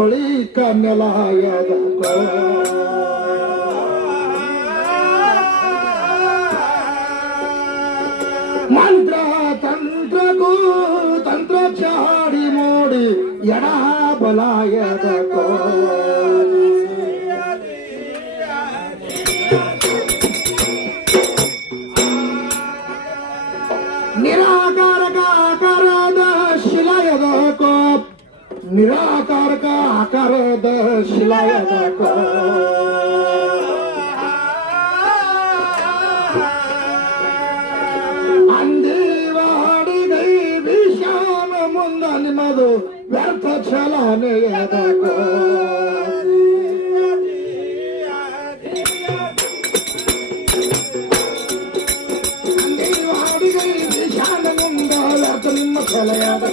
ಬಳಿಕ ನೆಲಾಯದ ಮಂತ್ರ ತಂತ್ರಗೂ ತಂತ್ರ ಚಾಡಿ ಮೋಡಿ ಎಡ ಬಲಾಯದ ನಿರಾಕಾರಕ ಆಕಾರದ ಶಿಲಾಯದ ಕೋಪ್ ನಿರಾಕಾರಕ ಆಕಾರದ ಶಿಲಾಯದ ಅಂದೇವಾಡಿಗೈ ವಿಷಾನ ಮುಂದ ನಿಮ್ಮದು ವ್ಯರ್ಥ ಛಲನೆಯದ ಅಂದೇವಾಡಿಗೈ ವಿಷಾನ ಮುಂದ ವ್ಯರ್ಥ ನಿಮ್ಮ ಛಲಯದ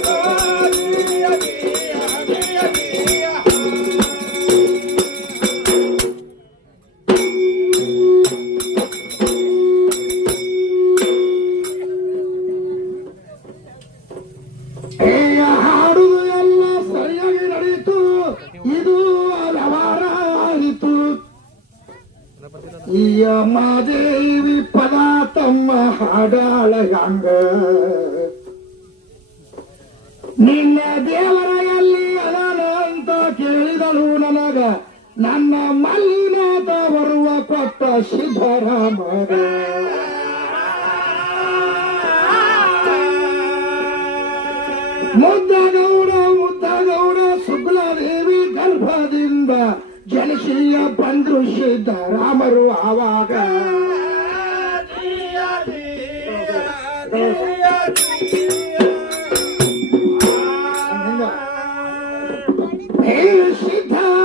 ಹಾಡುದು ಎಲ್ಲ ಸರಿಯಾಗಿ ನಡೀತು. ಇದು ವ್ಯವಹಾರ ಆಯಿತು. ಈ ಮಾದೇವಿ ಪದ ತಮ್ಮ ಹಾಡಾಳ ಹಂಗ ನಿನ್ನ ದೇವರ ಎಲ್ಲಿ ಅದಾನ ಅಂತ ಕೇಳಿದಳು ನನಗ ನನ್ನ ಮಲ್ಲಿನಾಥ ಬರುವ ಕೊಟ್ಟ ಸಿದ್ದರಾಮಗ ಮುದ್ದಗೌಡ ಸುಗ್ಲಾದೇವಿ ಗರ್ಭದಿಂದ ಜನಿಸಿಯ ಬಂದ್ರು ಸಿದ್ದರಾಮರು ಆವಾಗ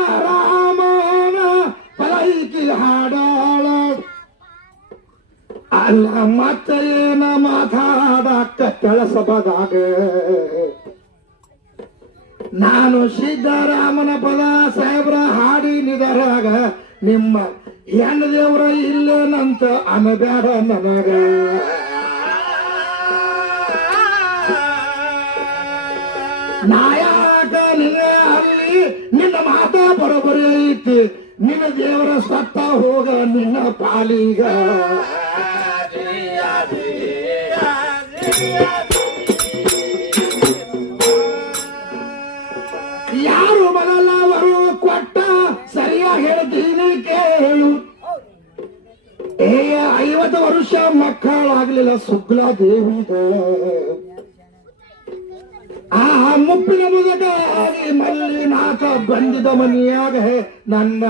ಸಿದ್ದರಾಮನ ಪಲೈಕಿ ಹಾಡಾಳ ಅಲ್ಲ ಮತ್ತೇನ ಮಾತಾಡಕ್ಕ ಕೆಲಸಬದಾಗ ನಾನು ಸಿದ್ದರಾಮನ ಪದ ಸಾಹೇಬ್ರ ಹಾಡಿ ನಿದರಾಗ ನಿಮ್ಮ ಹೆಣ್ಣು ದೇವ್ರ ಇಲ್ಲೇನಂತ ಅನಬೇಡ ನನಗ ನಾಯಕ ನಿನ್ನೆ ಅಲ್ಲಿ ನಿನ್ನ ಮಾತ ಬರೋಬರಿ ಐತಿ ನಿನ್ನ ದೇವರ ಸತ್ತ ಹೋಗ ನಿನ್ನ ಪಾಲಿಗ ಯಾರು ಮೊದಲವರು ಕೊಟ್ಟ ಸರಿಯಾಗಿ ಹೇಳ್ತೀನಿ ಕೇಳು. 50 ವರ್ಷ ಮಕ್ಕಳಾಗ್ಲಿಲ್ಲ ಸುಗ್ಲಾ ದೇವಿಗ ಆ ಮುಪ್ಪಿನ ಮುದಕ ಮಲ್ಲಿನಾಥ ಬಂದಿದ ಮನಿಯಾಗ ನನ್ನ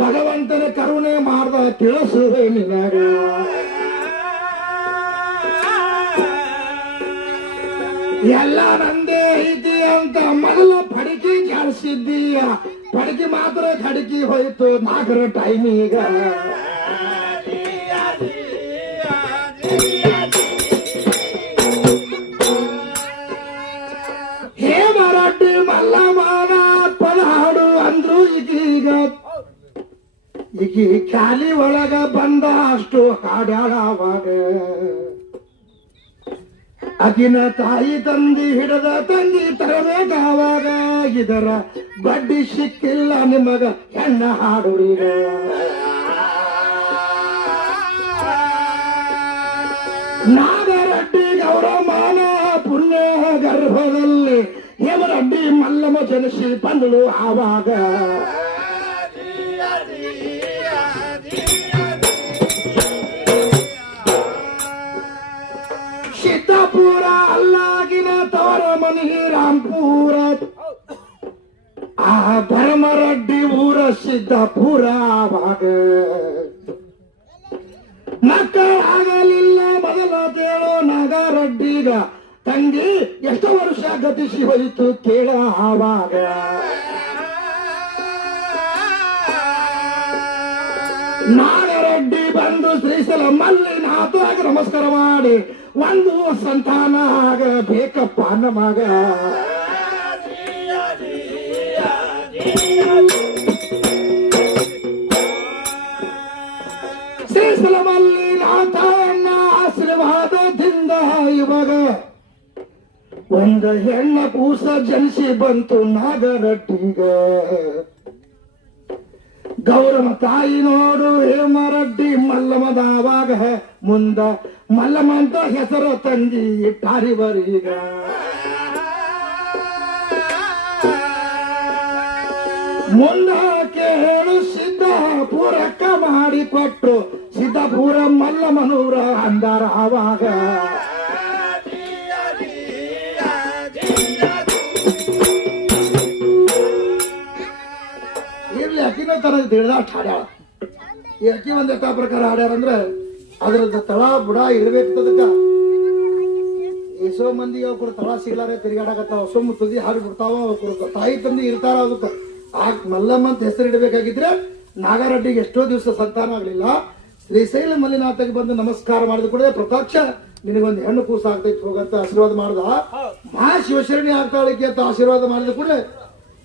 ಭಗವಂತನ ಕರುಣೆ ಮಾಡ್ದ ತಿಳಿಸುವೆ ನಿನಗ ಎಲ್ಲ ನಂದೇ ಐತಿ ಅಂತ ಮೊದಲ ಪಡಿಕೆ ಜಾಡಿಸಿದ್ದೀಯ ಪಡಿಕೆ ಮಾತ್ರ ಕಡಿಕೆ ಹೋಯ್ತು 4 ಟೈಮಿಗ ಹೇಮರಡ್ಡಿ ಮಲ್ಲಮಾನ ಪದ ಹಾಡು ಅಂದ್ರು ಈಗೀಗ ಖಾಲಿ ಒಳಗ ಬಂದ ಅಷ್ಟು ಹಾಡ್ಯಾಳವಾಗ ಅಕಿನ ತಾಯಿ ತಂದಿ ಹಿಡದ ತಂಗಿ ತರಬೇಕಾವಾಗ ಇದರ ಬಡ್ಡಿ ಸಿಕ್ಕಿಲ್ಲ ನಿಮಗ ಹೆಣ್ಣ ಹಾಡುರೀಗ ನಾಗರಡ್ಡಿ ಗೌರಮಾನ ಪುಣ್ಯ ಗರ್ಭದಲ್ಲಿ ಹೇಮರಡ್ಡಿ ಮಲ್ಲಮ್ಮ ಜನಿಸಿ ಬಂದಳು ಆವಾಗ ಸಿದ್ದಾಪುರ ಅಲ್ಲಾಗಿನ ತವರ ಮನಿ ರಾಂಪುರ ಆ ಭರಮರಡ್ಡಿ ಊರ ಸಿದ್ದಾಪುರ ಆವಾಗ ಮಕ್ಕಳಾಗಲಿಲ್ಲ ಮೊದಲ ತೇಳೋ ನಾಗರಡ್ಡಿಗ ತಂಗಿ ಎಷ್ಟು ವರ್ಷ ಗತಿಸಿ ಹೋಯಿತು ಕೇಳ ಆವಾಗ ನಾಗರಡ್ಡಿ ಬಂದು ಶ್ರೀಶೈಲ ಮಲ್ಲಿನಾಥಾಗ ನಮಸ್ಕಾರ ಮಾಡಿ ಒಂದು ಸಂತಾನ ಆಗಬೇಕಪ್ಪ ನಮಗ ಶ್ರೀಶೈಲ ಮಲ್ಲಿನಾಥನ ಆಶೀರ್ವಾದದಿಂದ ಇವಾಗ ಒಂದ ಹೆಣ್ಣ ಕೂಸ ಜನಿಸಿ ಬಂತು ನಾಗರಟ್ಟಿಗ ಗೌರವ ತಾಯಿ ನೋಡು ಹೇಮರಡ್ಡಿ ಮಲ್ಲಮದಾವಾಗ ಮುಂದ ಮಲ್ಲಮ ಅಂತ ಹೆಸರು ತಂಗಿ ಇಟ್ಟಾರಿವರೀಗ ಮುಂದ ಕೇಳು ಸಿದ್ದಾಪುರಕ್ಕ ಮಾಡಿಕೊಟ್ರು ಸಿದ್ದಾಪುರ ಮಲ್ಲಮನೂರ ಅಂದಾರ ಆವಾಗ ಇರ್ಲಿ ಅಕ್ಕಿನ ತನಕ ತಿಳಿದ ಅಷ್ಟು ಹಾಡ್ಯಾಳ ಈ ಅಕ್ಕಿ ಒಂದ್ ಎಷ್ಟ ಪ್ರಕಾರ ಹಾಡ್ಯಾರಂದ್ರೆ ಅದ್ರದ್ದು ತಳ ಬುಡ ಇರ್ಬೇಕದಕ್ಕ ಎಷ್ಟೋ ಮಂದಿಗೆ ಅವ್ರು ತಳ ಸಿಗ್ಲಾರೆ ತಿರುಗಾಡಕತ್ತಾವ ಸೊಮ್ಮು ತುದಿ ಹಾಡಿ ಬಿಡ್ತಾವ ಅವ್ರು ತಾಯಿ ತಂದಿ ಇರ್ತಾರ ಅದಕ್ಕೆ ಆ ಮಲ್ಲಮ್ಮ ಅಂತ ಹೆಸರು ಇಡಬೇಕಾಗಿದ್ರೆ ನಾಗಾರೆಡ್ಡಿಗೆ ಎಷ್ಟೋ ದಿವಸ ಸಂತಾನ ಆಗ್ಲಿಲ್ಲ ಶ್ರೀಶೈಲ ಮಲ್ಲಿನಾಥಗೆ ಬಂದು ನಮಸ್ಕಾರ ಮಾಡಿದ ಕೂಡ ಪ್ರತ್ಯಕ್ಷ ನಿನಗೊಂದು ಹೆಣ್ಣು ಕೂಸ ಆಗ್ತೈತಿ ಹೋಗಂತ ಆಶೀರ್ವಾದ ಮಾಡ್ದ ಮಹಾಶಿವಶರಣಿ ಆಗ್ತಾಳಿಕೆ ಅಂತ ಆಶೀರ್ವಾದ ಮಾಡಿದ ಕೂಡಲೇ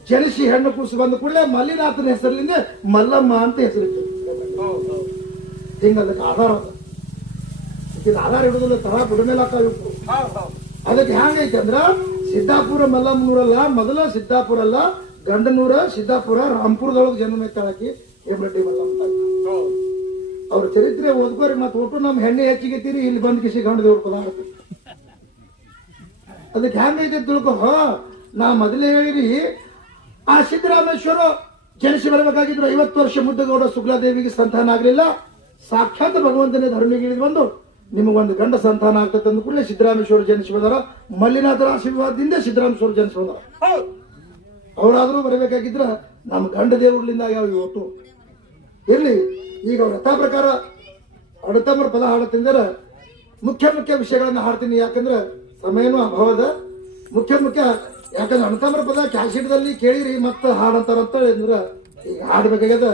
ಜನಿಸಿ ಹೆಣ್ಣು ಕೂಸು ಬಂದ ಕೂಡಲೇ ಮಲ್ಲಿನಾಥನ ಹೆಸರಿನಿಂದ ಮಲ್ಲಮ್ಮ ಅಂತ ಹೆಸರಿತ್ತು ಹಿಂಗದಕ್ಕೆ ಆಧಾರ ಆಧಾರ ಇಡುದಿಲ್ಲ ತರ ಬುಡ ಮೇಲೆ ಅದಕ್ಕೆ ಹೆಂಗೈತಿ ಅಂದ್ರ ಸಿದ್ದಾಪುರ ಮಲ್ಲಮ್ಮನೂರಲ್ಲ ಮೊದಲ ಸಿದ್ದಾಪುರ ಅಲ್ಲ ಗಂಡನೂರ ಸಿದ್ದಾಪುರ ರಾಂಪುರದೊಳಗೆ ಜನ್ಮ ಎತ್ತಾಳಕಿ ಹೇಮರೆಡ್ಡಿ ಮಲ್ಲಮ್ಮ ಅವ್ರ ಚರಿತ್ರೆ ಓದ್ಕೋರಿ ಮತ್ತೆ ಒಟ್ಟು ನಮ್ ಹೆಣ್ಣೆ ಹೆಚ್ಚಿಗೆತ್ತೀರಿ ಇಲ್ಲಿ ಬಂದ್ ಕಿಸಿ ಗಂಡ ದೇವ್ರ ಪದ ಆಡ್ತೀವಿ ಅದಕ್ಕೆ ಹೆಂಗೈತೆ ತಿಳ್ಕೊ ನಾ ಮೊದಲೇ ಹೇಳಿರಿ ಆ ಸಿದ್ದರಾಮೇಶ್ವರ ಜನಿಸಿ ಬರಬೇಕಾಗಿದ್ರು 50 ವರ್ಷ ಮುದ್ದಗೌಡ ಸುಗ್ಲಾದೇವಿಗೆ ಸಂತಾನ ಆಗ್ಲಿಲ್ಲ ಸಾಕ್ಷಾತ್ ಭಗವಂತನೇ ಧರ್ಮಿಗೆ ಬಂದು ನಿಮಗೊಂದು ಗಂಡ ಸಂತಾನ ಆಗ್ತದೆ ಅಂದ ಕೂಡಲೇ ಸಿದ್ದರಾಮೇಶ್ವರ ಜನಿಸಿ ಬಂದಾರ ಮಲ್ಲಿನಾಥರ ಆಶೀರ್ವಾದದಿಂದ ಸಿದ್ದರಾಮೇಶ್ವರ ಜನಿಸಿ ಬಂದಾರ ಅವರಾದ್ರೂ ಬರಬೇಕಾಗಿದ್ರ ನಮ್ಮ ಗಂಡ ದೇವ್ರಲಿಂದ ಯಾವ ಒಟ್ಟು ಇರ್ಲಿ ಈಗ ಅವ್ರ ಯಥಾ ಪ್ರಕಾರ ಅಡತಮ್ಮರ ಪದ ಹಾಡತ್ತಿಂದರೆ ಮುಖ್ಯ ಮುಖ್ಯ ವಿಷಯಗಳನ್ನ ಹಾಡ್ತೀನಿ ಯಾಕಂದ್ರೆ ಸಮಯನೂ ಅಭಾವದ ಮುಖ್ಯ ಯಾಕಂದ್ರೆ ಅಣತಮ್ಮರ ಪದ ಕ್ಯಾಸೆಟ್ದಲ್ಲಿ ಕೇಳಿರಿ ಮತ್ತೆ ಹಾಡಂತಾರಂತ ಅಂದ್ರೆ ಈಗ ಹಾಡ್ಬೇಕಾಗ್ಯದ